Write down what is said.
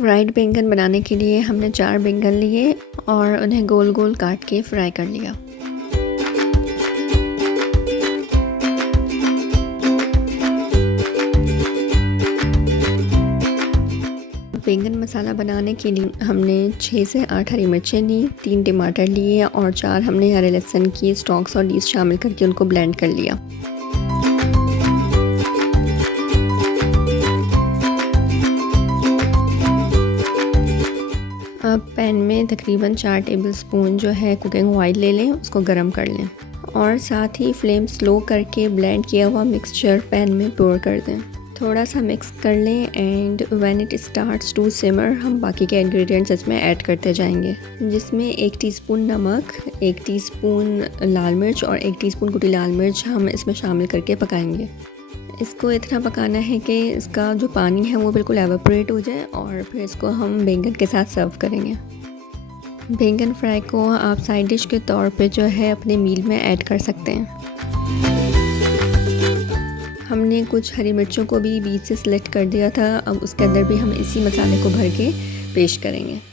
Fried बैंगन बनाने के लिए हमने 4 बैंगन लिए और उन्हें गोल गोल काट के फ्राई कर लिया। बैंगन मसाला बनाने के लिए हमने 6 से 8 हरी मिर्चें ली, 3 टमाटर लिए और 4 हमने हरे लहसुन की स्टॉक्स और लीव्स शामिल करके उनको ब्लेंड कर लिया। अब पैन में तकरीबन 4 टेबलस्पून जो है कुकिंग ऑयल ले लें, उसको गरम कर लें और साथ ही फ्लेम स्लो करके ब्लेंड किया हुआ मिक्सचर पैन में पोर कर दें। थोड़ा सा मिक्स कर लें and when it starts to simmer हम बाकी के इंग्रेडिएंट्स इसमें ऐड करते जाएंगे, जिसमें 1 टीस्पून नमक, 1 टीस्पून लाल मिर्च और 1 टीस्पून कुटी लाल मिर्च हम इसमें शामिल करके पकाएंगे। इसको इतना पकाना है कि इसका जो पानी है वो बिल्कुल एवापोरेट हो जाए और फिर इसको हम बैंगन के साथ सर्व करेंगे। बैंगन फ्राई को आप साइड डिश के तौर पे जो है अपने मील में ऐड कर सकते हैं। हमने कुछ हरी मिर्चों को भी बीच से सिलेक्ट कर दिया था, अब उसके अंदर भी हम इसी मसाले को भर के पेश करेंगे।